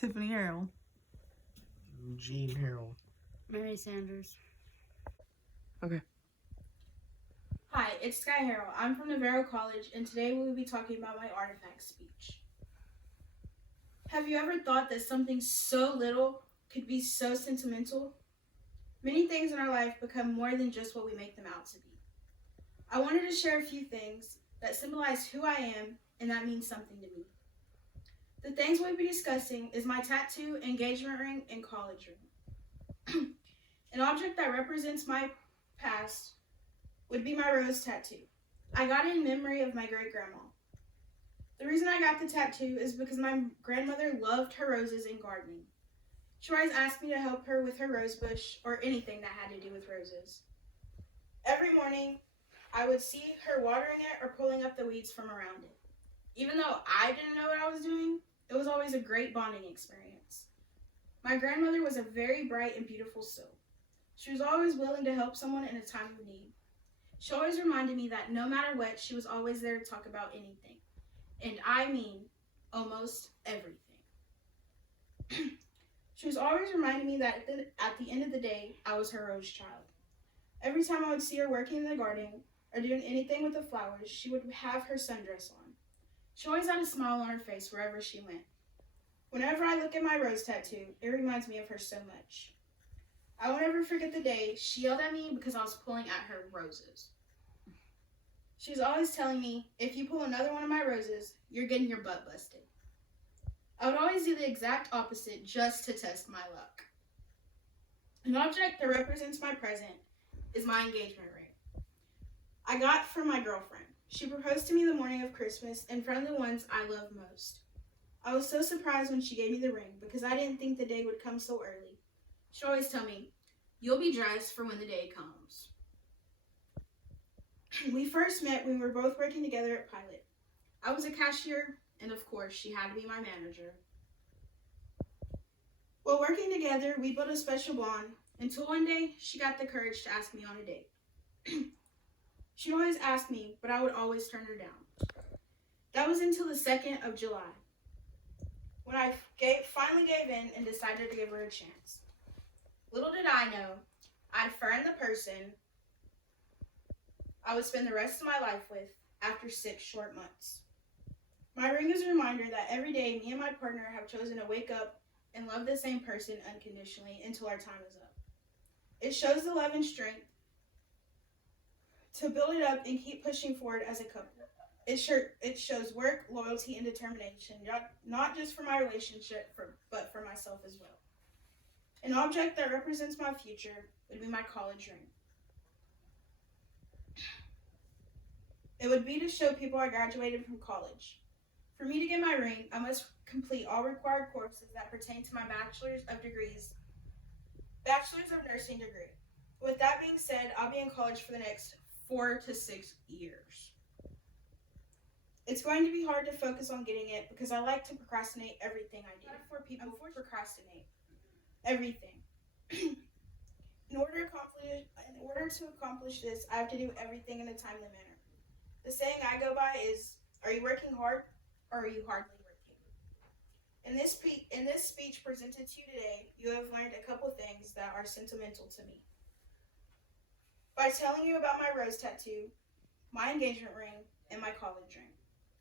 Tiffany Harrell. Jean Harrell. Mary Sanders. Okay. Hi, it's Sky Harrell. I'm from Navarro College, and today we will be talking about my artifact speech. Have you ever thought that something so little could be so sentimental? Many things in our life become more than just what we make them out to be. I wanted to share a few things that symbolize who I am and that means something to me. The things we'll be discussing is my tattoo, engagement ring, and college ring. An object that represents my past would be my rose tattoo. I got it in memory of my great-grandma. The reason I got the tattoo is because my grandmother loved her roses and gardening. She always asked me to help her with her rose bush or anything that had to do with roses. Every morning, I would see her watering it or pulling up the weeds from around it. Even though I didn't know what I was doing, it was always a great bonding experience. My grandmother was a very bright and beautiful soul. She was always willing to help someone in a time of need. She always reminded me that no matter what, she was always there to talk about anything. And I mean, almost everything. She was always reminding me that at the end of the day, I was her rose child. Every time I would see her working in the garden or doing anything with the flowers, she would have her sundress on. She always had a smile on her face wherever she went. Whenever I look at my rose tattoo, it reminds me of her so much. I won't ever forget the day she yelled at me because I was pulling at her roses. She was always telling me, if you pull another one of my roses, you're getting your butt busted. I would always do the exact opposite just to test my luck. An object that represents my present is my engagement ring. I got from my girlfriend. She proposed to me the morning of Christmas in front of the ones I love most. I was so surprised when she gave me the ring because I didn't think the day would come so early. She'd always tell me, you'll be dressed for when the day comes. We first met when we were both working together at Pilot. I was a cashier, and of course, she had to be my manager. While working together, we built a special bond until one day, she got the courage to ask me on a date. She'd always ask me, but I would always turn her down. That was until the 2nd of July, when I finally gave in and decided to give her a chance. Little did I know, I'd find the person I would spend the rest of my life with after 6 short months. My ring is a reminder that every day me and my partner have chosen to wake up and love the same person unconditionally until our time is up. It shows the love and strength to build it up and keep pushing forward as a couple. It shows work, loyalty, and determination, not just for my relationship, but for myself as well. An object that represents my future would be my college ring. It would be to show people I graduated from college. For me to get my ring, I must complete all required courses that pertain to my Bachelor's of Nursing degree. With that being said, I'll be in college for the next 4 to 6 years. It's going to be hard to focus on getting it because I like to procrastinate everything I do. For people who procrastinate everything. In order to accomplish this, I have to do everything in a timely manner. The saying I go by is, are you working hard or are you hardly working? In this speech presented to you today, you have learned a couple things that are sentimental to me. By telling you about my rose tattoo, my engagement ring, and my college ring.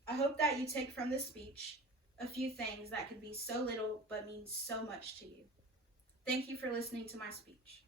I hope that you take from this speech a few things that could be so little but mean so much to you. Thank you for listening to my speech.